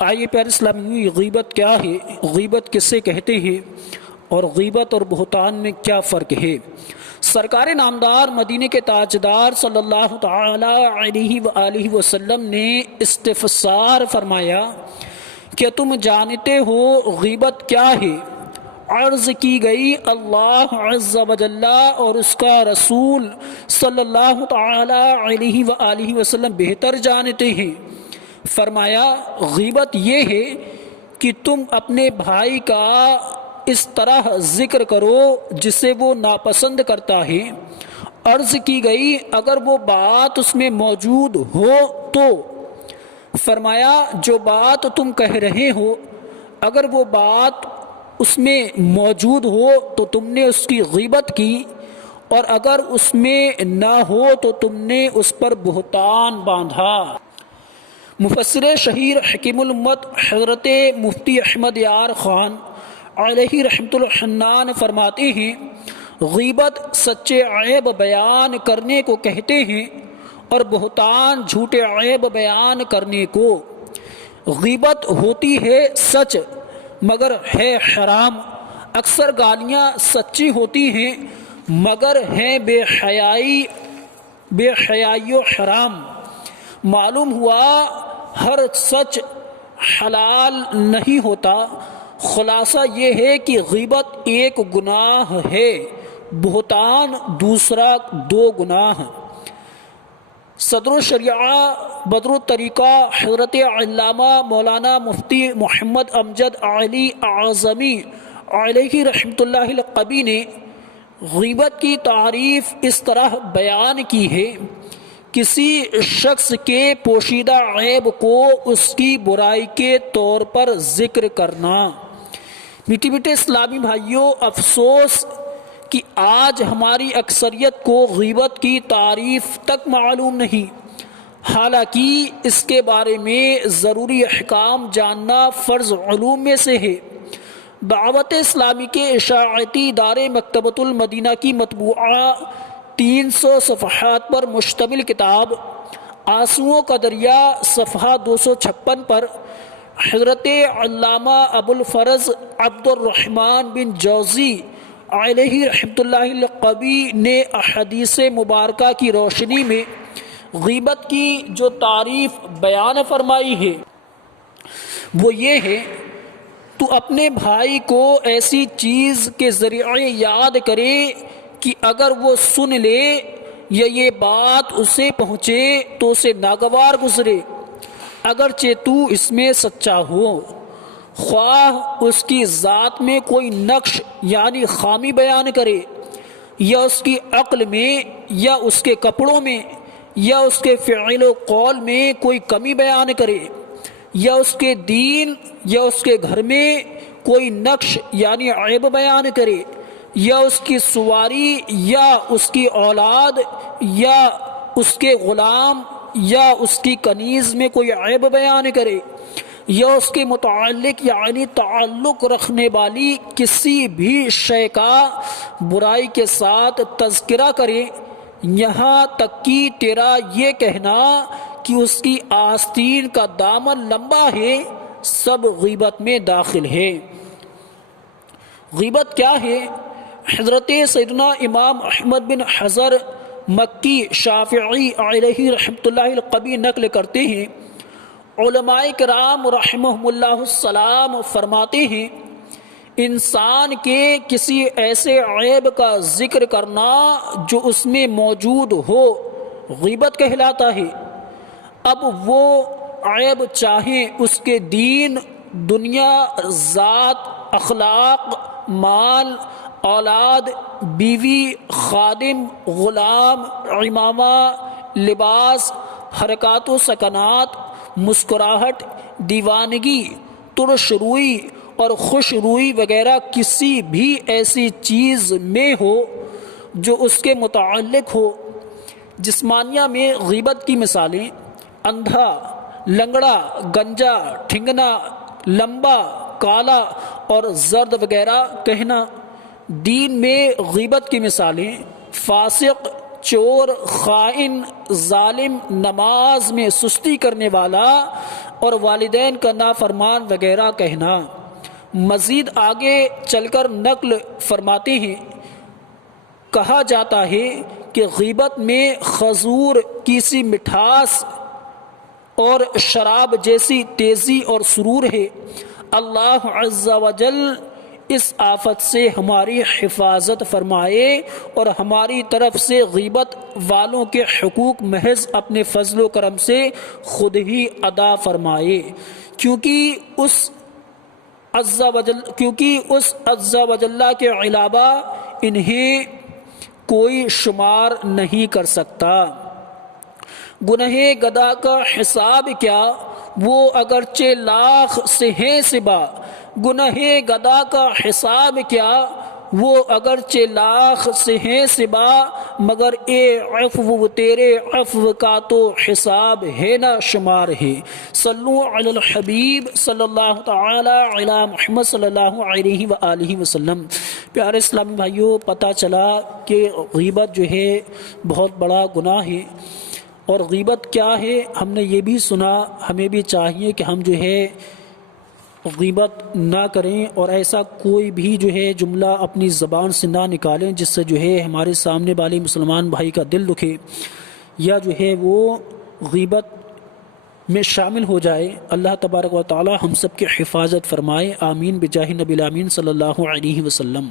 آئیے پیارے اسلامی، غیبت کیا ہے، غیبت کسے کہتے ہیں اور غیبت اور بہتان میں کیا فرق ہے؟ سرکار نامدار مدینے کے تاجدار صلی اللہ تعالی علیہ وآلہ وسلم نے استفسار فرمایا کہ تم جانتے ہو غیبت کیا ہے؟ عرض کی گئی اللہ عز و جل اور اس کا رسول صلی اللہ تعالی علیہ وآلہ وسلم بہتر جانتے ہیں۔ فرمایا غیبت یہ ہے کہ تم اپنے بھائی کا اس طرح ذکر کرو جسے وہ ناپسند کرتا ہے۔ عرض کی گئی اگر وہ بات اس میں موجود ہو تو؟ فرمایا جو بات تم کہہ رہے ہو اگر وہ بات اس میں موجود ہو تو تم نے اس کی غیبت کی، اور اگر اس میں نہ ہو تو تم نے اس پر بہتان باندھا۔ مفسر شہیر حکیم الامت حضرت مفتی احمد یار خان علیہ رحمۃ الحنان فرماتے ہیں غیبت سچے عیب بیان کرنے کو کہتے ہیں اور بہتان جھوٹے عیب بیان کرنے کو۔ غیبت ہوتی ہے سچ مگر ہے حرام، اکثر گالیاں سچی ہوتی ہیں مگر ہیں بے حیائی و حرام۔ معلوم ہوا ہر سچ حلال نہیں ہوتا۔ خلاصہ یہ ہے کہ غیبت ایک گناہ ہے، بہتان دوسرا 2 گناہ۔ صدر الشریعہ بدر الطریقہ حضرت علامہ مولانا مفتی محمد امجد علی اعظمی علیہ رحمۃ اللہ القبی نے غیبت کی تعریف اس طرح بیان کی ہے: کسی شخص کے پوشیدہ عیب کو اس کی برائی کے طور پر ذکر کرنا۔ میٹھے میٹھے اسلامی بھائیوں، افسوس کہ آج ہماری اکثریت کو غیبت کی تعریف تک معلوم نہیں، حالانکہ اس کے بارے میں ضروری احکام جاننا فرض علوم میں سے ہے۔ دعوت اسلامی کے اشاعتی ادارے مکتبۃ المدینہ کی مطبوعہ 300 صفحات پر مشتمل کتاب آنسوؤں کا دریا صفحہ 256 پر حضرت علامہ ابو الفرج عبد الرحمن بن جوزی علیہ رحمۃ اللہ القبی نے احادیث مبارکہ کی روشنی میں غیبت کی جو تعریف بیان فرمائی ہے وہ یہ ہے: تو اپنے بھائی کو ایسی چیز کے ذریعے یاد کرے کہ اگر وہ سن لے یا یہ بات اسے پہنچے تو اسے ناگوار گزرے، اگرچہ تو اس میں سچا ہو، خواہ اس کی ذات میں کوئی نقش یعنی خامی بیان کرے، یا اس کی عقل میں، یا اس کے کپڑوں میں، یا اس کے فعل و قول میں کوئی کمی بیان کرے، یا اس کے دین یا اس کے گھر میں کوئی نقش یعنی عیب بیان کرے، یا اس کی سواری یا اس کی اولاد یا اس کے غلام یا اس کی کنیز میں کوئی عیب بیان کرے، یا اس کے متعلق یعنی تعلق رکھنے والی کسی بھی شے کا برائی کے ساتھ تذکرہ کرے، یہاں تک کہ تیرا یہ کہنا کہ اس کی آستین کا دامن لمبا ہے سب غیبت میں داخل ہے۔ غیبت کیا ہے؟ حضرت سیدنا امام احمد بن حضر مکی شافعی علیہ رحمۃ اللہ القبی نقل کرتے ہیں، علماء کرام رحمہم اللہ السلام فرماتے ہیں انسان کے کسی ایسے عیب کا ذکر کرنا جو اس میں موجود ہو غیبت کہلاتا ہے۔ اب وہ عیب چاہے اس کے دین، دنیا، ذات، اخلاق، مال، اولاد، بیوی، خادم، غلام، عمامہ، لباس، حرکات و سکنات، مسکراہٹ، دیوانگی، ترش روئی اور خوش روئی وغیرہ کسی بھی ایسی چیز میں ہو جو اس کے متعلق ہو۔ جسمانیہ میں غیبت کی مثالیں: اندھا، لنگڑا، گنجا، ٹھنگنا، لمبا، کالا اور زرد وغیرہ کہنا۔ دین میں غیبت کی مثالیں: فاسق، چور، خائن، ظالم، نماز میں سستی کرنے والا، اور والدین کا نافرمان وغیرہ کہنا۔ مزید آگے چل کر نقل فرماتے ہیں، کہا جاتا ہے کہ غیبت میں خضور کی سی مٹھاس اور شراب جیسی تیزی اور سرور ہے۔ اللہ عز و جل اس آفت سے ہماری حفاظت فرمائے اور ہماری طرف سے غیبت والوں کے حقوق محض اپنے فضل و کرم سے خود ہی ادا فرمائے، کیونکہ اس عز و جل کے علاوہ انہیں کوئی شمار نہیں کر سکتا۔ گناہ گدا کا حساب کیا، وہ اگرچہ لاکھ سے ہیں سبا۔ گناہ گدا کا حساب کیا، وہ اگرچہ لاکھ سے ہیں سبا، مگر اے عفو تیرے عفو کا تو حساب ہے نہ شمار ہے۔ صلو علی الحبیب صلی اللہ تعالی علی محمد صلی اللہ علیہ وآلہ وسلم۔ پیارے اسلامی بھائیوں، پتہ چلا کہ غیبت جو ہے بہت بڑا گناہ ہے، اور غیبت کیا ہے ہم نے یہ بھی سنا۔ ہمیں بھی چاہیے کہ ہم جو ہے غیبت نہ کریں، اور ایسا کوئی بھی جو ہے جملہ اپنی زبان سے نہ نکالیں جس سے جو ہے ہمارے سامنے والے مسلمان بھائی کا دل دکھے یا جو ہے وہ غیبت میں شامل ہو جائے۔ اللہ تبارک و تعالی ہم سب کی حفاظت فرمائے، آمین بجاہ نبی الامین صلی اللہ علیہ وسلم۔